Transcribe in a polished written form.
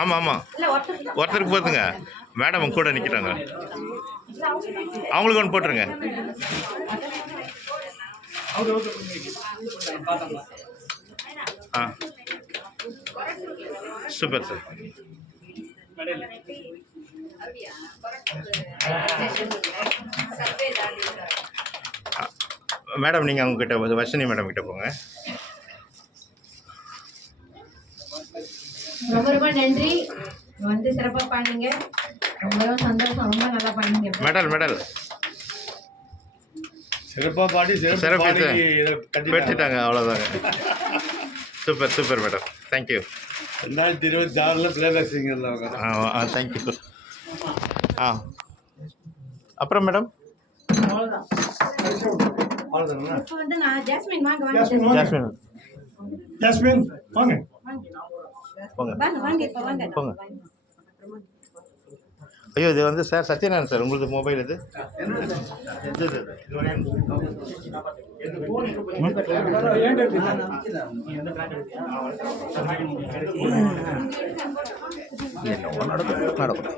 ஆமாம் ஆமாம், ஒருத்தருக்கு போதுங்க. மேடம் கூட நிற்கிறாங்க, அவங்களுக்கு ஒன்று போட்டுருங்க. ஆ சூப்பர் சார். மேடம் நீங்கள் அவங்கக்கிட்ட வர்ஷினி மேடம் கிட்ட போங்க. ரொம்ப ரொம்ப நன்றி, வந்து சிறப்பாக பாடுங்க. ரொம்ப சந்தோஷம், ரொம்ப நல்லா பாடுங்க. மெடல் சிறப்பாக பாடி சிறப்பு பெற்றுட்டாங்க, அவ்வளோதாங்க. Super madam, thank you. 2026 playback singer அவங்க. தேங்க்யூ. அப்புறம் மேடம் இப்போ வந்து நான் ஜாஸ்மின் வாங்க வாங்க. ஜாஸ்மின் வாங்க வாங்க வாங்க இப்போ வாங்க போங்க. ஐயோ, இது வந்து சார் சத்யநாராயணன் சார், உங்களுக்கு மொபைல் இது நடக்கும்.